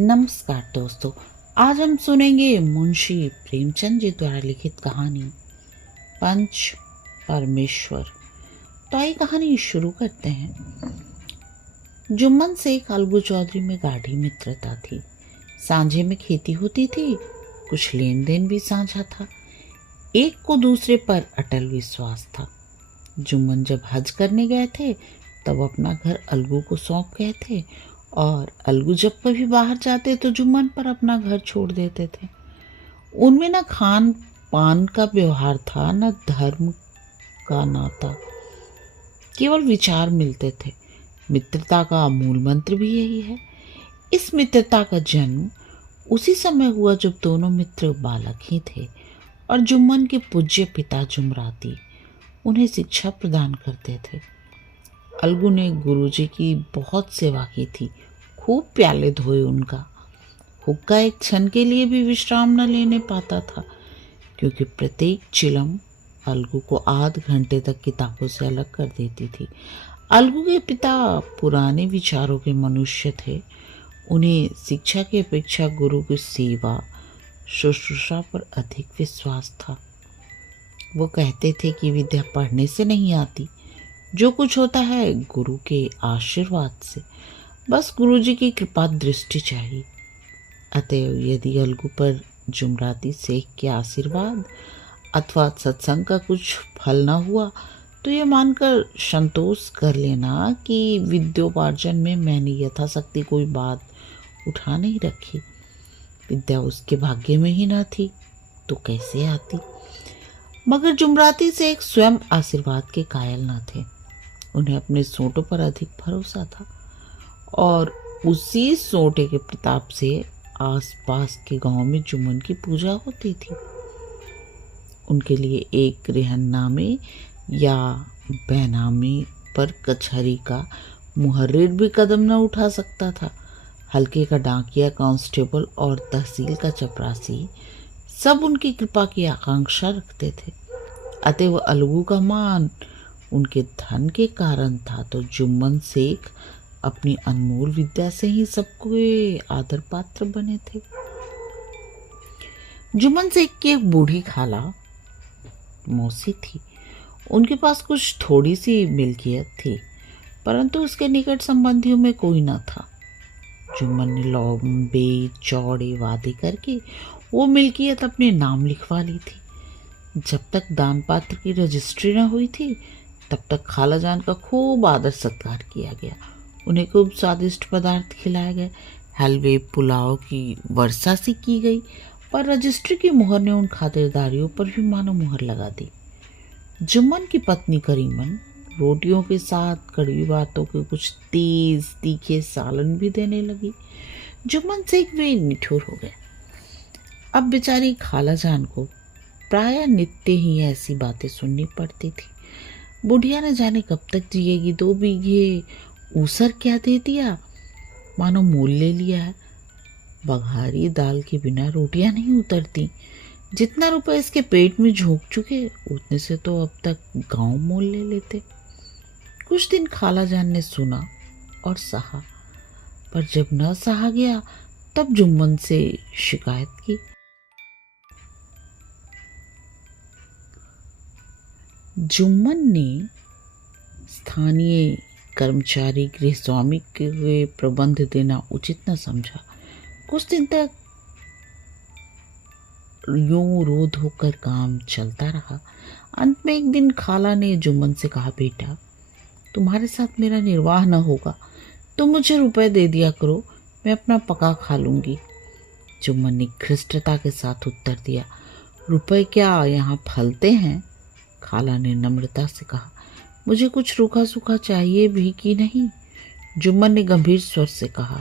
नमस्कार दोस्तों। आज हम सुनेंगे मुंशी प्रेमचंद जी द्वारा लिखित कहानी पंच परमेश्वर। तो आइए कहानी शुरू करते हैं। जुम्मन से अलगू चौधरी में गाढ़ी मित्रता थी। सांझे में खेती होती थी, कुछ लेन देन भी साझा था। एक को दूसरे पर अटल विश्वास था। जुम्मन जब हज करने गए थे तब अपना घर अलगू को सौंप गए थे और अलगू जब कभी बाहर जाते तो जुम्मन पर अपना घर छोड़ देते थे। उनमें न खान पान का व्यवहार था, न धर्म का नाता, केवल विचार मिलते थे। मित्रता का मूल मंत्र भी यही है। इस मित्रता का जन्म उसी समय हुआ जब दोनों मित्र बालक ही थे और जुम्मन के पूज्य पिता जुमराती उन्हें शिक्षा प्रदान करते थे। अलगू ने गुरुजी की बहुत सेवा की थी, खूब प्याले धोए उनका। हुक्का एक क्षण के लिए भी विश्राम न लेने पाता था, क्योंकि प्रत्येक चिलम अलगू को आध घंटे तक किताबों से अलग कर देती थी। अलगू के पिता पुराने विचारों के मनुष्य थे। उन्हें शिक्षा की अपेक्षा गुरु की सेवा शुश्रूषा पर अधिक विश्वास था। वो कहते थे कि विद्या पढ़ने से नहीं आती, जो कुछ होता है गुरु के आशीर्वाद से। बस गुरुजी की कृपा दृष्टि चाहिए। अतएव यदि अलगू पर जुमराती शेख के आशीर्वाद अथवा सत्संग का कुछ फल न हुआ तो ये मानकर संतोष कर लेना कि विद्योपार्जन में मैंने यथाशक्ति कोई बात उठा नहीं रखी। विद्या उसके भाग्य में ही न थी तो कैसे आती। मगर जुमराती शेख स्वयं आशीर्वाद के कायल न थे। उन्हें अपने सोटों पर अधिक भरोसा था और उसी सोटे के प्रताप से आसपास के गांव में जुम्मन की पूजा होती थी। उनके लिए एक रेहननामे या बैनामे पर कचहरी का मुहर्रिर भी कदम न उठा सकता था। हल्के का डाकिया, कांस्टेबल और तहसील का चपरासी सब उनकी कृपा की आकांक्षा रखते थे। अतएव अलगू का मान उनके धन के कारण था, तो जुम्मन शेख अपनी अनमोल विद्या से ही सबके आदर पात्र बने थे। जुम्मन शेख की एक बूढ़ी खाला मौसी थी। उनके पास कुछ थोड़ी सी मिल्कियत थी, परंतु उसके निकट संबंधियों में कोई न था। जुम्मन ने लंबे चौड़े वादे करके वो मिल्कियत अपने नाम लिखवा ली थी। जब तक दान पात्र की रजिस्ट्री न हुई थी तब तक खाला जान का खूब आदर सत्कार किया गया। उन्हें खूब स्वादिष्ट पदार्थ खिलाए गए। हलवे पुलाव की वर्षा सी की गई, पर रजिस्ट्री की मुहर ने उन खातिरदारियों पर भी मानो मुहर लगा दी। जुम्मन की पत्नी करीमन रोटियों के साथ कड़वी बातों के कुछ तेज तीखे सालन भी देने लगी। जुम्मन से वे निठुर हो गए। अब बेचारी खाला जान को प्राय नित्य ही ऐसी बातें सुननी पड़ती थी। बुढ़िया ने जाने कब तक जिएगी। 2 बीघे ऊसर क्या दे दिया, मानो मोल ले लिया है। बघारी दाल के बिना रोटियां नहीं उतरती। जितना रुपए इसके पेट में झोंक चुके उतने से तो अब तक गांव मोल ले लेते। कुछ दिन खाला जान ने सुना और सहा, पर जब न सहा गया तब जुम्मन से शिकायत की। जुम्मन ने स्थानीय कर्मचारी गृह स्वामी के प्रबंध देना उचित न समझा। कुछ दिन तक यूं रोध होकर काम चलता रहा। अंत में एक दिन खाला ने जुम्मन से कहा, बेटा तुम्हारे साथ मेरा निर्वाह न होगा, तुम मुझे रुपए दे दिया करो, मैं अपना पका खा लूंगी। जुम्मन ने घृष्टता के साथ उत्तर दिया, रुपए क्या यहाँ फलते हैं? खाला ने नम्रता से कहा, मुझे कुछ रूखा सूखा चाहिए भी कि नहीं? जुम्मन ने गंभीर स्वर से कहा,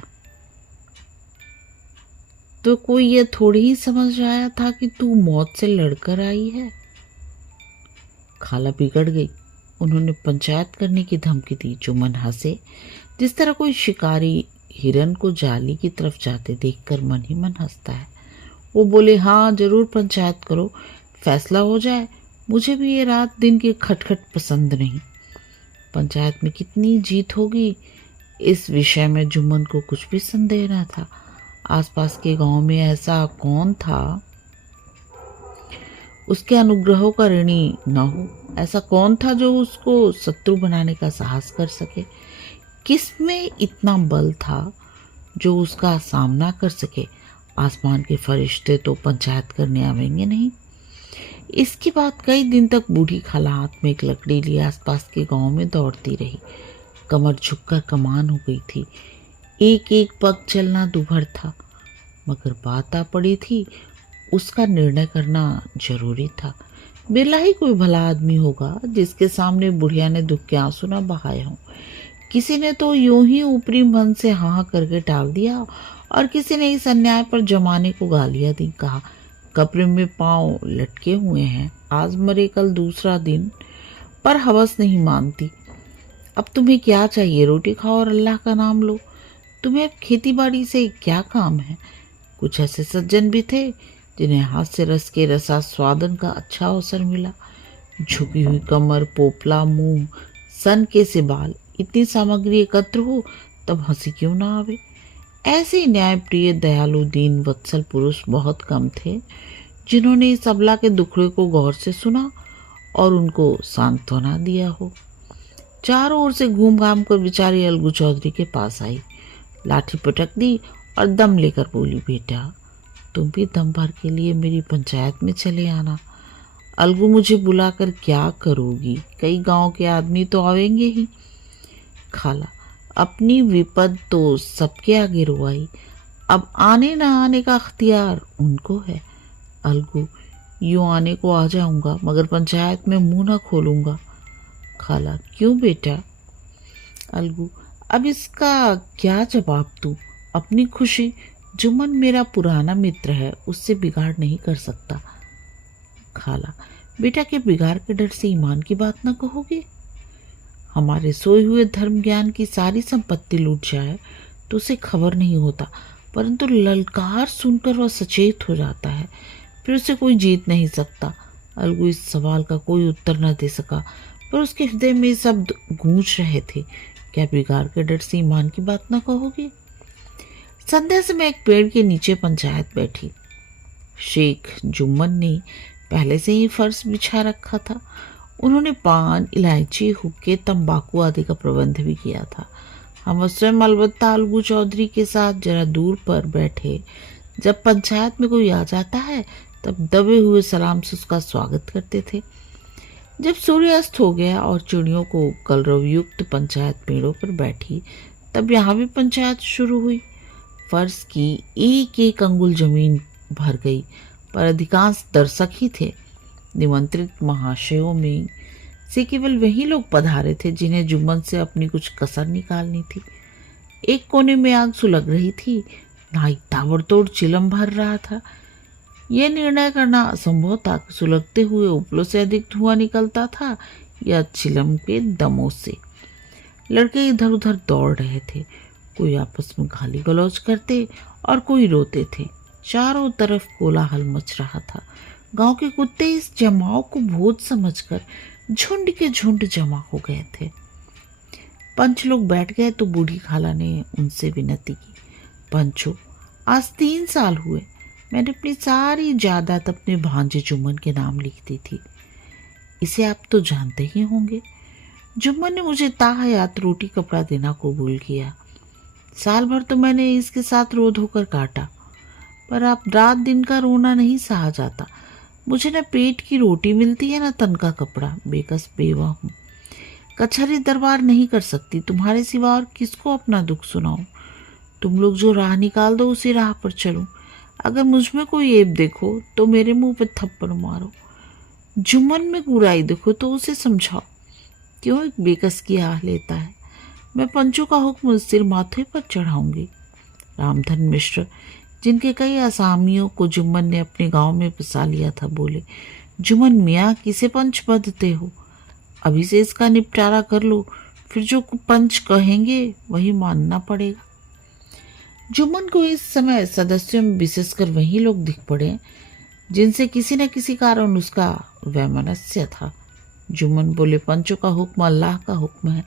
तो कोई ये थोड़ी ही समझ आया था कि तू मौत से लड़कर आई है। खाला बिगड़ गई। उन्होंने पंचायत करने की धमकी दी। जुम्मन हंसे, जिस तरह कोई शिकारी हिरन को जाली की तरफ जाते देखकर मन ही मन हंसता है। वो बोले, हाँ जरूर पंचायत करो, फैसला हो जाए। मुझे भी ये रात दिन की खटखट पसंद नहीं। पंचायत में कितनी जीत होगी इस विषय में जुम्मन को कुछ भी संदेह न था। आसपास के गांव में ऐसा कौन था उसके अनुग्रहों का ऋणी न हो? ऐसा कौन था जो उसको शत्रु बनाने का साहस कर सके? किस में इतना बल था जो उसका सामना कर सके? आसमान के फरिश्ते तो पंचायत करने आवेंगे नहीं। इसके बाद कई दिन तक बूढ़ी खाला हाथ में एक लकड़ी लिए आसपास के गांव में दौड़ती रही। कमर झुककर कमान हो गई थी, एक एक पग चलना दुभर था, मगर बात आ पड़ी थी, उसका निर्णय करना जरूरी था। बिरला ही कोई भला आदमी होगा जिसके सामने बुढ़िया ने दुख के आंसू न बहाए हों। किसी ने तो यूं ही ऊपरी मन से हाँ करके टाल दिया और किसी ने इस अन्याय पर जमाने को गालियां दी। कहा, कब्र में पांव लटके हुए हैं, आज मरे कल दूसरा दिन, पर हवस नहीं मानती। अब तुम्हें क्या चाहिए? रोटी खाओ और अल्लाह का नाम लो। तुम्हें अब खेती बाड़ी से क्या काम है? कुछ ऐसे सज्जन भी थे जिन्हें हाथ से रस के रसास्वादन का अच्छा अवसर मिला। झुकी हुई कमर, पोपला मुंह, सन के से बाल, इतनी सामग्री एकत्र हो तब हंसी क्यों ना आवे? ऐसे न्यायप्रिय दयालु दीन वत्सल पुरुष बहुत कम थे जिन्होंने इस अबला के दुखड़े को गौर से सुना और उनको सांत्वना दिया हो। चारों ओर से घूम घाम कर बेचारी अलगू चौधरी के पास आई, लाठी पटक दी और दम लेकर बोली, बेटा तुम भी दम भर के लिए मेरी पंचायत में चले आना। अलगू मुझे बुलाकर क्या करोगी? कई गांव के आदमी तो आवेंगे ही। खाला, अपनी विपद तो सबके आगे रोवाई, अब आने ना आने का अख्तियार उनको है। अलगू, यूं आने को आ जाऊंगा मगर पंचायत में मुंह न खोलूंगा। खाला, क्यों बेटा? अलगू, अब इसका क्या जवाब दूं? अपनी खुशी, जुम्मन मेरा पुराना मित्र है, उससे बिगाड़ नहीं कर सकता। खाला, बेटा के बिगाड़ के डर से ईमान की बात न कहोगे? हमारे सोए हुए धर्म ज्ञान की सारी संपत्ति लूट जाए तो उसे खबर नहीं होता, परंतु ललकार सुनकर वह सचेत हो जाता है, फिर उसे कोई जीत नहीं सकता। अलगू इस सवाल का कोई उत्तर न दे सका, पर उसके हृदय में शब्द गूंज रहे थे, क्या बिगाड़ के डर से ईमान की बात न कहोगे? संध्या से मैं एक पेड़ के नीचे पंचायत बैठी। शेख जुम्मन ने पहले से ही फर्श बिछा रखा था। उन्होंने पान, इलायची, हुक्के, तंबाकू आदि का प्रबंध भी किया था। हम स्वयं अलबत्ता अलगू चौधरी के साथ जरा दूर पर बैठे। जब पंचायत में कोई आ जाता है तब दबे हुए सलाम से उसका स्वागत करते थे। जब सूर्यास्त हो गया और चिड़ियों को कलरवयुक्त पंचायत पेड़ों पर बैठी, तब यहाँ भी पंचायत शुरू हुई। फर्श की एक एक अंगुल जमीन भर गई, पर अधिकांश दर्शक ही थे। निमंत्रित महाशयों में से केवल वही लोग पधारे थे जिन्हें जुम्मन से अपनी कुछ कसर निकालनी थी। एक कोने में आग सुलग रही थी, नाई ताबड़तोड़ चिलम भर रहा था। यह निर्णय करना असंभव था कि सुलगते हुए उपलों से अधिक धुआं निकलता था या चिलम के दमों से। लड़के इधर उधर दौड़ रहे थे, कोई आपस में गाली गलौज करते और कोई रोते थे। चारों तरफ कोलाहल मच रहा था। गांव के कुत्ते इस जमाव को भूत समझकर झुंड के झुंड जमा हो गए थे। पंच लोग बैठ गए तो बूढ़ी खाला ने उनसे विनती की, पंचो, आज 3 साल हुए मैंने अपनी सारी जायदाद अपने भांजे जुम्मन के नाम लिख दी थी। इसे आप तो जानते ही होंगे। जुम्मन ने मुझे ताहयात रोटी कपड़ा देना कबूल किया। साल भर तो मैंने इसके साथ रो धोकर काटा, पर अब रात दिन का रोना नहीं सहा जाता। मुझे न पेट की रोटी मिलती है न तन का कपड़ा। बेकस बेवा हूँ, कचहरी दरबार नहीं कर सकती। तुम्हारे सिवा और किसको अपना दुख सुनाऊं? तुम लोग जो राह निकाल दो उसी राह पर चलूं। अगर मुझ में कोई ऐब देखो तो मेरे मुंह पे थप्पड़ मारो, जुम्मन में बुराई देखो तो उसे समझाओ। क्यों एक बेकस की आह लेता है? मैं पंचों का हुक्म सिर माथे पर चढ़ाऊंगी। रामधन मिश्र, जिनके कई असामियों को जुम्मन ने अपने गांव में बसा लिया था, बोले, जुम्मन मियाँ किसे पंच बदते हो? अभी से इसका निपटारा कर लो, फिर जो पंच कहेंगे वही मानना पड़ेगा। जुम्मन को इस समय सदस्यों में विशेषकर वही लोग दिख पड़े जिनसे किसी न किसी कारण उसका वैमनस्य था। जुम्मन बोले, पंचों का हुक्म अल्लाह का हुक्म है।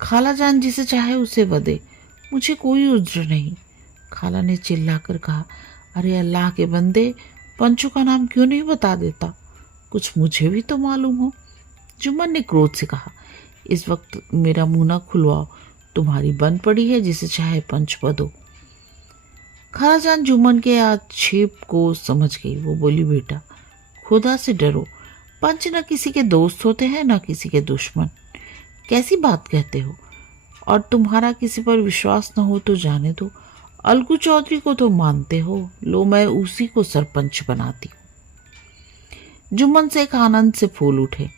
खाला जान जिसे चाहे उसे वदे, मुझे कोई उज्र नहीं। खाला ने चिल्लाकर कहा, अरे अल्लाह के बंदे, पंचू का नाम क्यों नहीं बता देता? कुछ मुझे भी तो मालूम हो। जुम्मन ने क्रोध से कहा, इस वक्त मेरा मुंह न खुलवाओ, तुम्हारी बन पड़ी है, जिसे चाहे पंच बदो। खालाजान जुम्मन के आक्षेप को समझ गई। वो बोली, बेटा खुदा से डरो, पंच न किसी के दोस्त होते हैं न किसी के दुश्मन। कैसी बात कहते हो? और तुम्हारा किसी पर विश्वास न हो तो जाने दो, अलगू चौधरी को तो मानते हो, लो मैं उसी को सरपंच बनाती हूँ। जुम्मन शेख आनंद से फूल उठे,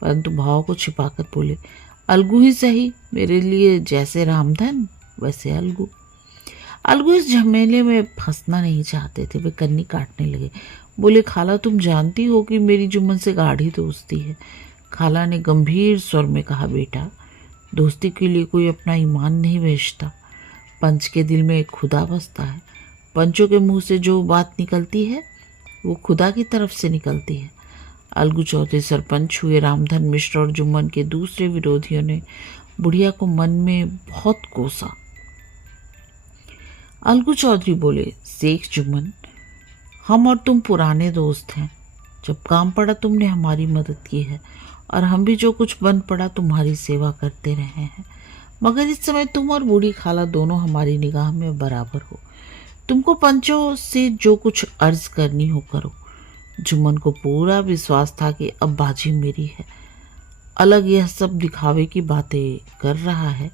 परंतु भाव को छिपाकर बोले, अलगू ही सही, मेरे लिए जैसे रामधन वैसे अलगू। अलगू इस झमेले में फंसना नहीं चाहते थे। वे कन्नी काटने लगे। बोले, खाला तुम जानती हो कि मेरी जुम्मन से गाढ़ी दोस्ती है। खाला ने गंभीर स्वर में कहा, बेटा दोस्ती के लिए कोई अपना ईमान नहीं बेचता। पंच के दिल में एक खुदा बसता है। पंचों के मुंह से जो बात निकलती है वो खुदा की तरफ से निकलती है। अलगू चौधरी सरपंच हुए। रामधन मिश्र और जुम्मन के दूसरे विरोधियों ने बुढ़िया को मन में बहुत कोसा। अलगू चौधरी बोले, शेख जुम्मन, हम और तुम पुराने दोस्त हैं। जब काम पड़ा तुमने हमारी मदद की है और हम भी जो कुछ बन पड़ा तुम्हारी सेवा करते रहे हैं, मगर इस समय तुम और बूढ़ी खाला दोनों हमारी निगाह में बराबर हो। तुमको पंचों से जो कुछ अर्ज करनी हो करो। जुम्मन को पूरा विश्वास था कि अब बाजी मेरी है। अलग यह सब दिखावे की बातें कर रहा है,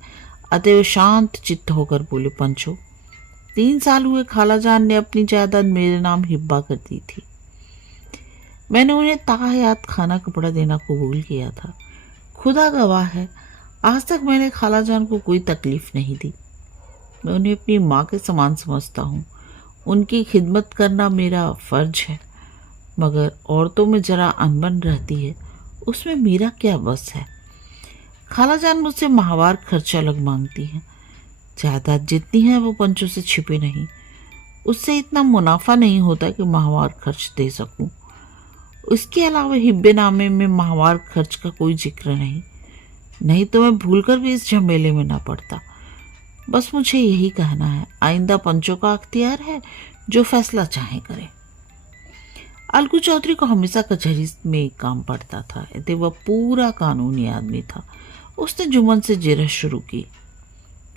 अतएव शांत चित्त होकर बोले, पंचों 3 साल हुए खालाजान ने अपनी जायदाद मेरे नाम हिब्बा कर दी थी। मैंने उन्हें ताहयात खाना कपड़ा देना कबूल किया था। खुदा गवाह है, आज तक मैंने खालाजान को कोई तकलीफ नहीं दी। मैं उन्हें अपनी माँ के समान समझता हूँ। उनकी खिदमत करना मेरा फर्ज है, मगर औरतों में जरा अनबन रहती है, उसमें मेरा क्या बस है। खालाजान मुझसे माहवार खर्चा अलग मांगती हैं। जायदाद जितनी है वो पंचों से छिपे नहीं। उससे इतना मुनाफा नहीं होता कि माहवार खर्च दे सकूं। उसके अलावा हिब्बे नामे में माहवार खर्च का कोई जिक्र नहीं तो मैं भूलकर भी इस झमेले में ना पड़ता। बस मुझे यही कहना है, आइंदा पंचों का अख्तियार है, जो फैसला चाहे करें। अलगू चौधरी को हमेशा कचहरी में काम पड़ता था, यदि वह पूरा कानूनी आदमी था। उसने जुम्मन से जिरह शुरू की।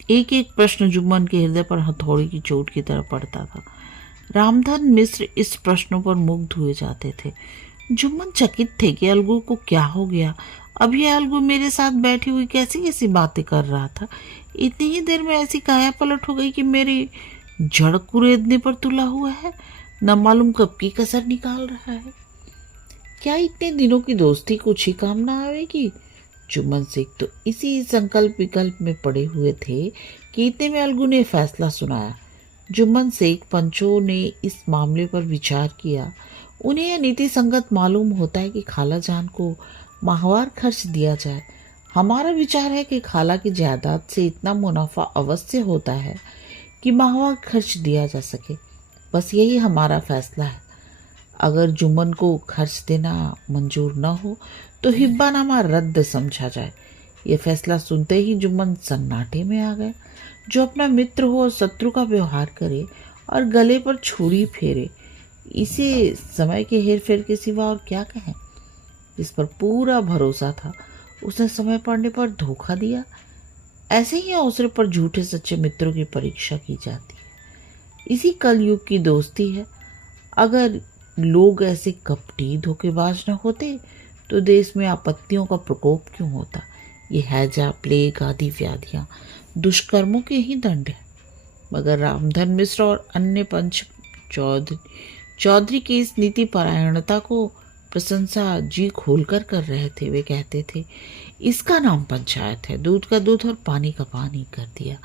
एक एक प्रश्न जुम्मन के हृदय पर हथौड़ी की चोट की तरह पड़ता था। रामधन मिश्र इस प्रश्नों पर मुग्ध हुए जाते थे। जुम्मन चकित थे कि अलगू को क्या हो गया। अब यह अलगू मेरे साथ बैठी हुई कैसी कैसी बातें कर रहा था। इतनी ही देर में ऐसी काया पलट हो गई कि मेरी जड़ कुरेदने पर तुला हुआ है, न मालूम कब की कसर निकाल रहा है। क्या इतने दिनों की दोस्ती कुछ ही काम ना आवेगी? जुम्मन शेख तो इसी संकल्प विकल्प में पड़े हुए थे कि इतने में अलगू ने फैसला सुनाया। जुम्मन शेख पंचों ने इस मामले पर विचार किया। उन्हें यह नीति संगत मालूम होता है कि खालाजान को माहवार खर्च दिया जाए। हमारा विचार है कि खाला की जायदाद से इतना मुनाफा अवश्य होता है कि माहवार खर्च दिया जा सके। बस यही हमारा फैसला है। अगर जुम्मन को खर्च देना मंजूर न हो तो हिब्बानामा रद्द समझा जाए। यह फैसला सुनते ही जुम्मन सन्नाटे में आ गए। जो अपना मित्र हो और शत्रु का व्यवहार करे और गले पर छुरी फेरे, इसे समय के हेर फेर के सिवा और क्या कहें। जिस पर पूरा भरोसा था उसने समय पड़ने पर धोखा दिया। ऐसे ही अवसर पर झूठे सच्चे मित्रों की परीक्षा की जाती है। इसी कलयुग की दोस्ती है। अगर लोग ऐसे कपटी धोखेबाज न होते तो देश में आपत्तियों का प्रकोप क्यों होता। ये हैजा, प्लेग आदि व्याधियां दुष्कर्मों के ही दंड है। मगर रामधन मिश्र और अन्य पंच चौधरी की इस नीति परायणता को प्रशंसा जी खोलकर कर रहे थे। वे कहते थे, इसका नाम पंचायत है। दूध का दूध और पानी का पानी कर दिया।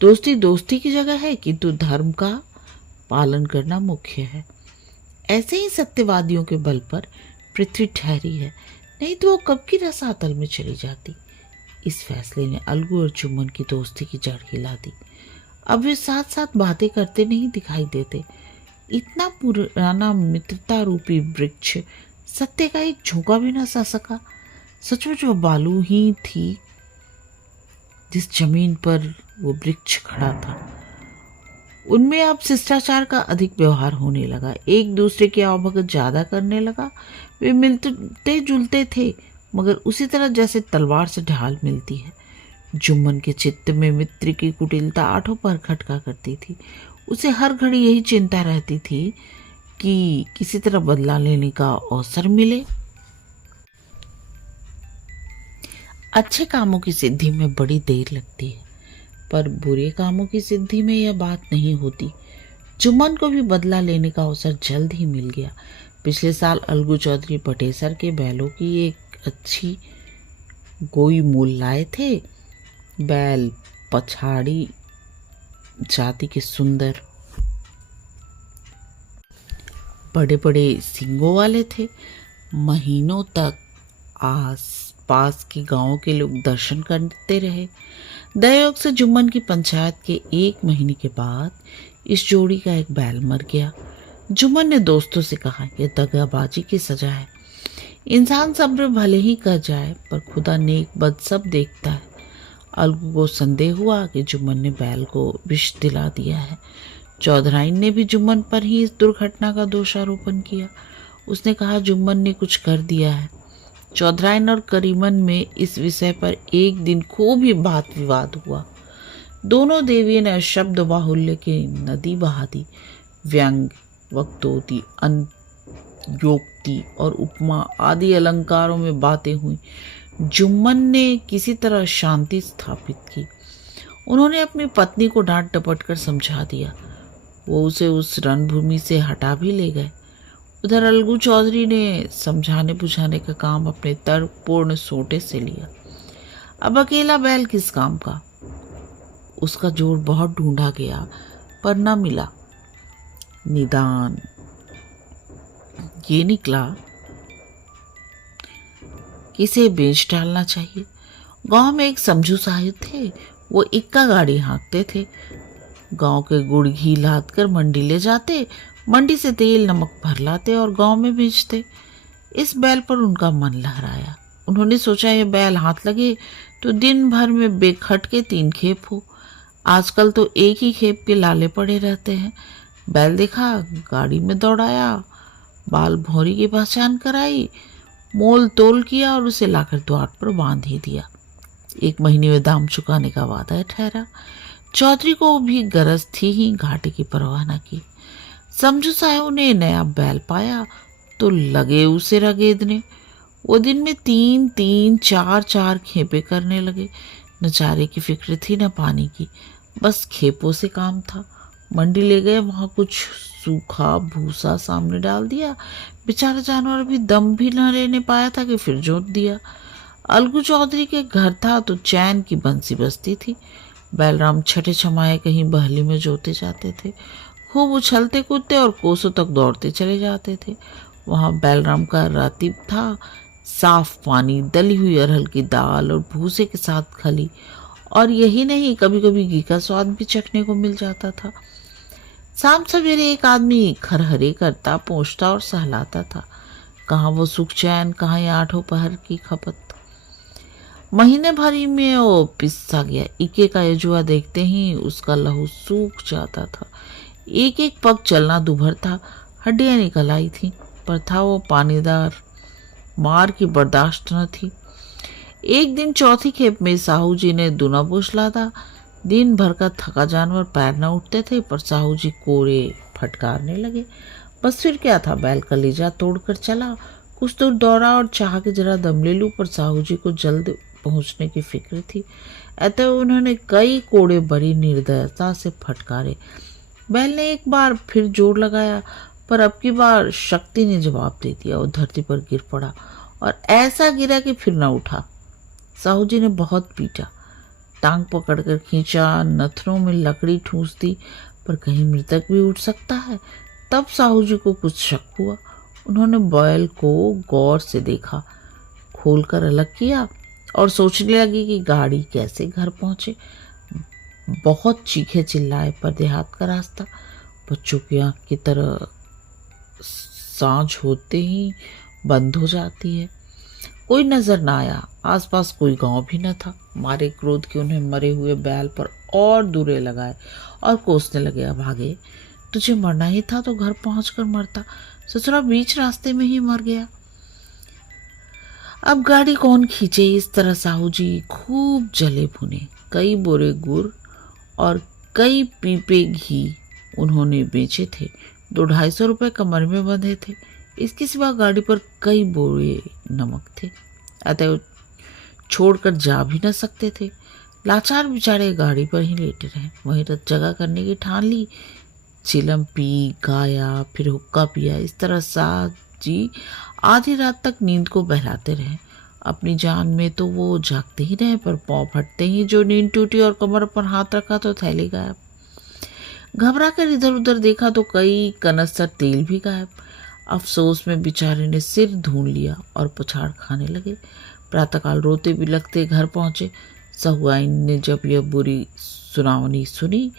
दोस्ती दोस्ती की जगह है, किंतु धर्म का पालन करना मुख्य है। ऐसे ही सत्यवादियों के बल पर पृथ्वी ठहरी है, नहीं तो वो कब की रसातल में चली जाती। इस फैसले ने अलगू और जुम्मन की दोस्ती की जड़ हिला दी। अब वे साथ साथ बातें करते नहीं दिखाई देते। इतना पुराना मित्रता रूपी वृक्ष सत्य का एक झोंका भी न सा सका। सचमुच वो बालू ही थी जिस जमीन पर वो वृक्ष खड़ा था। उनमें अब शिष्टाचार का अधिक व्यवहार होने लगा, एक दूसरे की आवभगत ज्यादा करने लगा। वे मिलते जुलते थे, मगर उसी तरह जैसे तलवार से ढाल मिलती है। जुम्मन के चित्त में मित्र की कुटिलता आठों पर खटका करती थी। उसे हर घड़ी यही चिंता रहती थी कि किसी तरह बदला लेने का अवसर मिले। अच्छे कामों की सिद्धि में बड़ी देर लगती है, पर बुरे कामों की सिद्धि में यह बात नहीं होती। जुम्मन को भी बदला लेने का अवसर जल्द ही मिल गया। पिछले साल अलगू चौधरी पटेसर के बैलों की एक अच्छी गोई मूल लाए थे। बैल पछाड़ी जाति के सुंदर, बड़े बड़े सींगों वाले थे। महीनों तक आस पास के गांवों के लोग दर्शन करते रहे। दयोग से जुम्मन की पंचायत के 1 महीने के बाद इस जोड़ी का एक बैल मर गया। जुम्मन ने दोस्तों से कहा, यह दगाबाजी की सजा है। इंसान सब्र भले ही कर जाए, पर खुदा नेक बद सब देखता है। अलगू को संदेह हुआ कि जुम्मन ने बैल को विष दिला दिया है। चौधराइन ने भी जुम्मन पर ही इस दुर्घटना का दोषारोपण किया। उसने कहा जुम्मन ने कुछ कर दिया है। चौधराइन और करीमन में इस विषय पर एक दिन खूब ही बात विवाद हुआ। दोनों देवियों ने शब्द बाहुल्य की नदी बहा दी। व्यंग, वक्तोक्ति, योक्ति और उपमा आदि अलंकारों में बातें हुई। जुम्मन ने किसी तरह शांति स्थापित की। उन्होंने अपनी पत्नी को डांट डपट कर समझा दिया। वो उसे उस रणभूमि से हटा भी ले गए। उधर अलगू चौधरी ने समझाने बुझाने का काम अपने तर्कपूर्ण सोटे से लिया। अब अकेला बैल किस काम का? उसका जोड़ बहुत ढूंढा गया, पर न मिला। निदान ये निकला कि इसे बेच डालना चाहिए। गांव में एक समझू साहिब थे। वो इक्का गाड़ी हाँकते थे। गांव के गुड़ घी लाद कर मंडी ले जाते, मंडी से तेल नमक भर लाते और गांव में बेचते। इस बैल पर उनका मन लहराया। उन्होंने सोचा ये बैल हाथ लगे तो दिन भर में बेखट के 3 खेप हो। आजकल तो एक ही खेप के लाले पड़े रहते हैं। बैल देखा, गाड़ी में दौड़ाया, बाल भौरी की पहचान कराई, मोल तोल किया और उसे लाकर द्वार पर बांध ही दिया। 1 महीने में दाम चुकाने का वादा ठहरा। चौधरी को भी गरज थी ही, घाटे की परवाह न की। समझू साहब ने नया बैल पाया तो लगे उसे रगेदने। वो दिन में 3-3, 4-4 खेपे करने लगे। न चारे की फिक्र थी न पानी की, बस खेपों से काम था। मंडी ले गए, वहां कुछ सूखा भूसा सामने डाल दिया। बेचारा जानवर भी दम भी न लेने पाया था कि फिर जोत दिया। अलगू चौधरी के घर था तो चैन की बंसी बजती थी। बैलराम छठे छमाए कहीं बहली में जोते जाते थे। खूब उछलते कूदते और कोसों तक दौड़ते चले जाते थे। वहां बैलराम का रातिब था। साफ पानी, दली हुई अरहर की दाल और भूसे के साथ खली, और यही नहीं, कभी कभी घी का स्वाद भी चखने को मिल जाता था। शाम सवेरे एक आदमी खरहरे करता, पोंछता और सहलाता था। कहाँ वो सुख चैन, कहाँ ये 8 पहर की खपत। महीने भरी में वो पिस्सा गया। इके का यजुआ देखते ही उसका लहू सूख जाता था। एक एक पग चलना दुभर था, हड्डियां निकल आई थी, पर था वो पानीदार, मार की बर्दाश्त न थी। एक दिन चौथी खेप में साहू जी ने दूना बोझ लादा। दिन भर का थका जानवर पैर न उठते थे, पर साहू जी कोरे फटकारने लगे। बस फिर क्या था, बैल कलेजा तोड़कर चला। कुछ दूर दौड़ा और चाह के जरा दम ले लूं, पर साहू जी को जल्द पहुंचने की फिक्र थी। अतः उन्होंने कई कोड़े बड़ी निर्दयता से फटकारे। बैल ने एक बार फिर जोर लगाया, पर अब की बार शक्ति ने जवाब दे दिया। वो धरती पर गिर पड़ा और ऐसा गिरा कि फिर न उठा। साहू जी ने बहुत पीटा, टांग पकड़कर खींचा, नथनों में लकड़ी ठूंस दी, पर कहीं मृतक भी उठ सकता है। तब साहू जी को कुछ शक हुआ। उन्होंने बैल को गौर से देखा, खोलकर अलग किया और सोचने लगी कि गाड़ी कैसे घर पहुंचे। बहुत चीखे चिल्लाए, पर देहात का रास्ता, बच्चों की आंख की तरह सांझ होते ही बंद हो जाती है। कोई नजर ना आया। आसपास कोई गांव भी न था। मारे क्रोध के उन्हें मरे हुए बैल पर और दूरे लगाए और कोसने लगे। अब भागे, तुझे मरना ही था तो घर पहुंचकर मरता, ससुरा बीच रास्ते में ही मर गया। अब गाड़ी कौन खींचे। इस तरह साहू जी खूब जले भुने। कई बोरे गुड़ और कई पीपे घी उन्होंने बेचे थे। 200-250 रुपये कमर में बंधे थे। इसके सिवा गाड़ी पर कई बोरे नमक थे, अतः छोड़कर जा भी न सकते थे। लाचार बेचारे गाड़ी पर ही लेटे रहे। वहीं रत जगह करने की ठान ली। चिलम पी, गाया, फिर हुक्का पिया। इस तरह साहब जी आधी रात तक नींद को बहलाते रहे। अपनी जान में तो वो जागते ही रहे, पर पाँव फटते ही जो नींद टूटी और कमर पर हाथ रखा तो थैली गायब। घबरा कर इधर उधर देखा तो कई कनस्तर तेल भी गायब। अफसोस में बेचारे ने सिर ढूंढ लिया और पछाड़ खाने लगे। प्रातःकाल रोते बिलखते घर पहुंचे। सहुआइन ने जब यह बुरी सुनावनी सुनी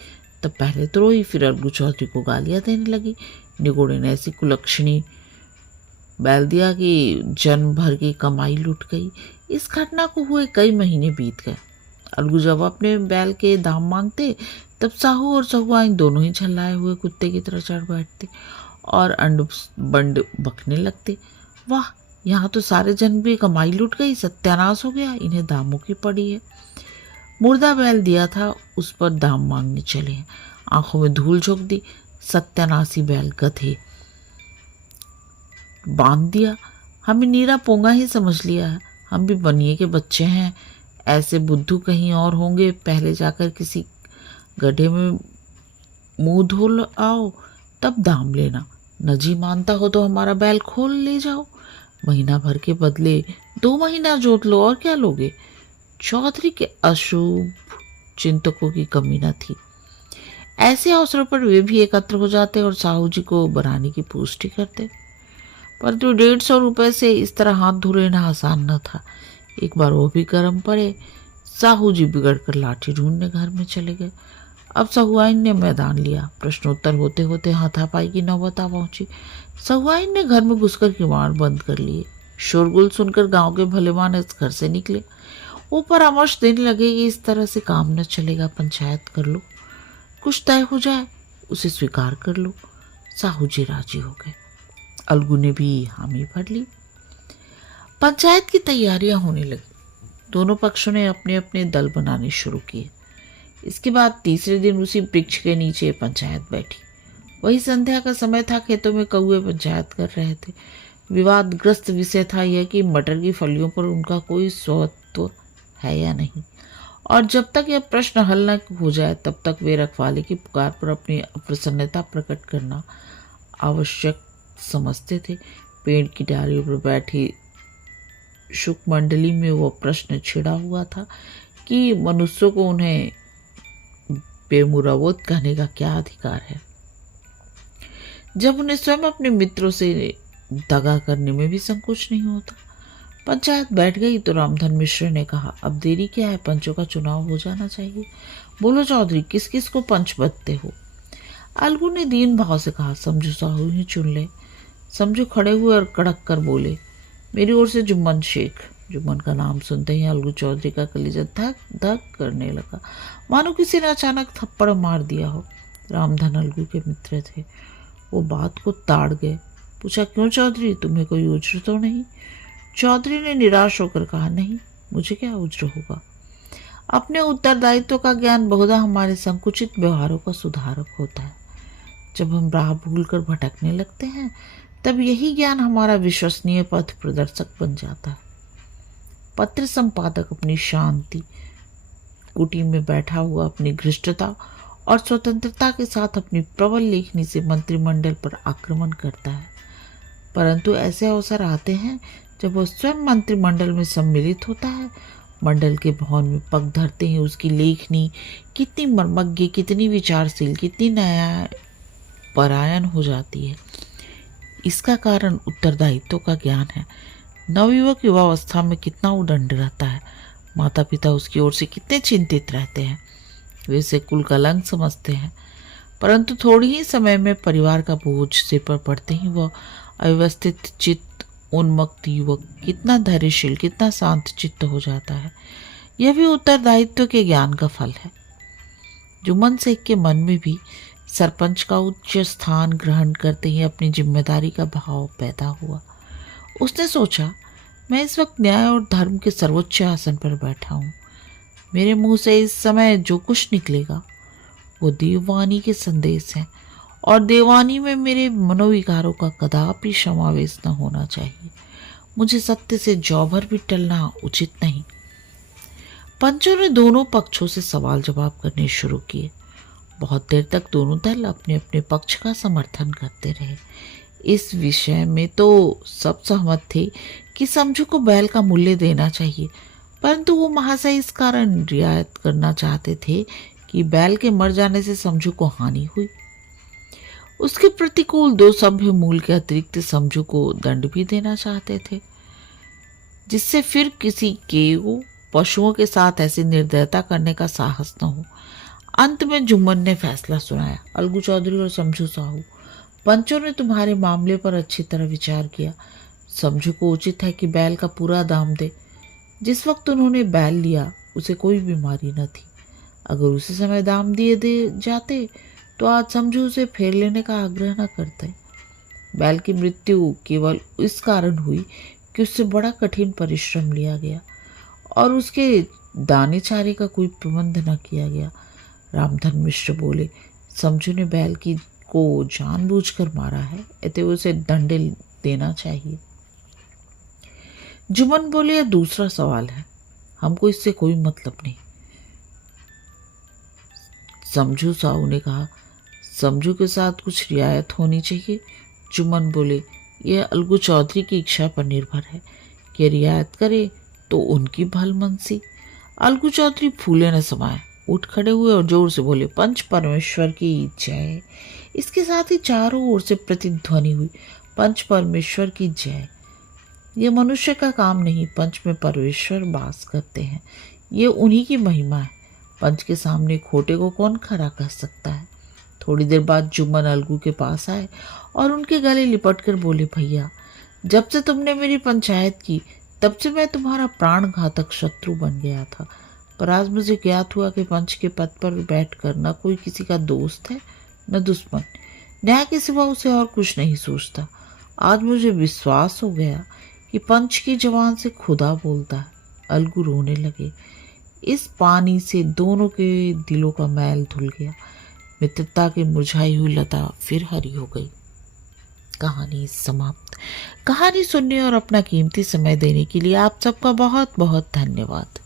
तब पहले तो रोई, फिर अलगू चौधरी को गालियां देने लगी। निगोड़े ने ऐसी कुलक्षणी बैल दिया कि जन्म भर की कमाई लुट गई। इस घटना को हुए कई महीने बीत गए। अलगू जब अपने बैल के दाम मांगते तब साहू और सहुआइन दोनों ही झल्लाए हुए कुत्ते की तरह चढ़ बैठते और अंड बंड बकने लगते। वाह, यहाँ तो सारे जन्म की कमाई लुट गई, सत्यानाश हो गया, इन्हें दामों की पड़ी है। मुर्दा बैल दिया था, उस पर दाम मांगने चले हैं। आंखों में धूल झोंक दी। सत्यानाशी बैल गधे, बांध दिया। हमें नीरा पोंगा ही समझ लिया है। हम भी बनिए के बच्चे हैं। ऐसे बुद्धू कहीं और होंगे। पहले जाकर किसी गड्ढे में मुंह धो आओ, तब दाम लेना। न जी मानता हो तो हमारा बैल खोल ले जाओ। महीना भर के बदले 2 महीना जोत लो, और क्या लोगे। चौधरी के अशुभ चिंतकों की कमी न थी। ऐसे अवसरों पर वे भी एकत्र हो जाते और साहू जी को बनाने की पुष्टि करते। परंतु 150 रुपये से इस तरह हाथ धो लेना आसान न था। एक बार वो भी गर्म पड़े। साहू जी बिगड़ कर लाठी ढूंढने घर में चले गए। अब सहुआइन ने मैदान लिया। प्रश्नोत्तर होते होते हाथापाई की नौबत आ पहुंची। सहुआइन ने घर में घुसकर किवाड़ बंद कर लिए। शोरगुल सुनकर गांव के भले मानस घर से निकले। वो परामर्श देने लगे कि इस तरह से काम न चलेगा, पंचायत कर लो, कुछ तय हो जाए, उसे स्वीकार कर लो। साहू जी राजी हो गए। अलगू ने भी हामी भर ली। पंचायत की तैयारियां होने लगी। दोनों पक्षों ने अपने अपने दल बनाने शुरू किए। इसके बाद तीसरे दिन उसी वृक्ष के नीचे पंचायत बैठी। वही संध्या का समय था। खेतों में कौए पंचायत कर रहे थे। विवादग्रस्त विषय था यह कि मटर की फलियों पर उनका कोई स्वत्व है या नहीं, और जब तक यह प्रश्न हल न हो जाए तब तक वे रखवाले की पुकार पर अपनी अप्रसन्नता प्रकट करना आवश्यक समझते थे। पेड़ की डालियों पर बैठी शुक मंडली में वो प्रश्न छिड़ा हुआ था कि मनुष्यों को उन्हें बेमुरवत कहने का क्या अधिकार है, जब उन्हें स्वयं अपने मित्रों से दगा करने में भी संकोच नहीं होता। पंचायत बैठ गई तो रामधन मिश्र ने कहा, अब देरी क्या है, पंचों का चुनाव हो जाना चाहिए। बोलो चौधरी, किस किस को पंच बनते हो। अलगू ने दीन भाव से कहा, समझू साहू ही चुन ले। समझू खड़े हुए और कड़क कर बोले, मेरी ओर से जुम्मन शेख। जुम्मन का नाम सुनते ही अलगू चौधरी का कलेजा धक धक करने लगा, मानो किसी ने अचानक थप्पड़ मार दिया हो। रामधन अलगू के मित्र थे। वो बात को ताड़ गए। पूछा, क्यों चौधरी, तुम्हें कोई उज्र तो नहीं। चौधरी ने निराश होकर कहा, नहीं, मुझे क्या उज्र होगा। अपने उत्तरदायित्व का ज्ञान बहुधा हमारे संकुचित व्यवहारों का सुधारक होता है। जब हम राह भूल कर भटकने लगते हैं तब यही ज्ञान हमारा विश्वसनीय पथ प्रदर्शक बन जाता है। पत्र संपादक अपनी शांति कुटी में बैठा हुआ अपनी घृष्टता और स्वतंत्रता के साथ अपनी प्रबल लेखनी से मंत्रिमंडल पर आक्रमण करता है, परंतु ऐसे अवसर आते हैं जब वह स्वयं मंत्रिमंडल में सम्मिलित होता है। मंडल के भवन में पग धरते ही उसकी लेखनी कितनी मर्मज्ञ, कितनी विचारशील, कितनी न्यायपरायण हो जाती है। इसका कारण उत्तरदायित्व का ज्ञान है। नवयुवक युवावस्था में कितना उदंड रहता है। माता पिता उसकी ओर से कितने चिंतित रहते हैं। वे इसे कुल कलंक समझते हैं, परंतु थोड़ी ही समय में परिवार का बोझ सिर पर पड़ते ही वह अव्यवस्थित चित्त उन्मत्त युवक कितना धैर्यशील, कितना शांत चित्त हो जाता है। यह भी उत्तरदायित्व के ज्ञान का फल है। जुम्मन शेख के मन में भी सरपंच का उच्च स्थान ग्रहण करते ही अपनी जिम्मेदारी का भाव पैदा हुआ। उसने सोचा, मैं इस वक्त न्याय और धर्म के सर्वोच्च आसन पर बैठा हूँ। मेरे मुंह से इस समय जो कुछ निकलेगा वो देववाणी के संदेश हैं, और देववाणी में मेरे मनोविकारों का कदापि समावेश न होना चाहिए। मुझे सत्य से जौ भर भी टलना उचित नहीं। पंचों ने दोनों पक्षों से सवाल जवाब करने शुरू किए। बहुत देर तक दोनों दल अपने अपने पक्ष का समर्थन करते रहे। इस विषय में तो सब सहमत थे कि समझू को बैल का मूल्य देना चाहिए, परंतु वो महाशय इस कारण रियायत करना चाहते थे कि बैल के मर जाने से समझू को हानि हुई। उसके प्रतिकूल दो सभ्य मूल के अतिरिक्त समझू को दंड भी देना चाहते थे, जिससे फिर किसी के पशुओं के साथ ऐसी निर्दयता करने का साहस न हो। अंत में जुम्मन ने फैसला सुनाया, अलगू चौधरी और समझू साहू, पंचों ने तुम्हारे मामले पर अच्छी तरह विचार किया। समझू को उचित है कि बैल का पूरा दाम दे। जिस वक्त उन्होंने बैल लिया उसे कोई बीमारी न थी। अगर उसी समय दाम दिए दे जाते तो आज समझू उसे फेर लेने का आग्रह न करते। बैल की मृत्यु केवल इस कारण हुई कि उससे बड़ा कठिन परिश्रम लिया गया और उसके दाने चारे का कोई प्रबंध न किया गया। रामधन मिश्र बोले, समझू ने बैल को जानबूझकर मारा है, अतः उसे दंड देना चाहिए। जुम्मन बोले, यह दूसरा सवाल है, हमको इससे कोई मतलब नहीं। समझू साहू ने कहा, समझू के साथ कुछ रियायत होनी चाहिए। जुम्मन बोले, यह अलगू चौधरी की इच्छा पर निर्भर है कि रियायत करे तो उनकी भलमनसी। अलगू चौधरी फूले न समाये, उठ खड़े हुए और जोर से बोले, पंच परमेश्वर की जय। इसके साथ ही चारों ओर से प्रतिध्वनि हुई, पंच परमेश्वर की जय। ये मनुष्य का काम नहीं, पंच में परमेश्वर वास करते हैं, ये उन्हीं की महिमा है। पंच के सामने खोटे को कौन खड़ा कर सकता है। थोड़ी देर बाद जुम्मन अलगू के पास आए और उनके गले लिपट कर बोले, भैया, जब से तुमने मेरी पंचायत की तब से मैं तुम्हारा प्राणघातक शत्रु बन गया था, पर आज मुझे ज्ञात हुआ कि पंच के पद पर बैठकर न कोई किसी का दोस्त है न दुश्मन। न्याय के सिवा उसे और कुछ नहीं सोचता। आज मुझे विश्वास हो गया कि पंच की जवान से खुदा बोलता है। अलगू रोने लगे। इस पानी से दोनों के दिलों का मैल धुल गया। मित्रता की मुरझाई हुई लता फिर हरी हो गई। कहानी समाप्त। कहानी सुनने और अपना कीमती समय देने के लिए आप सबका बहुत बहुत धन्यवाद।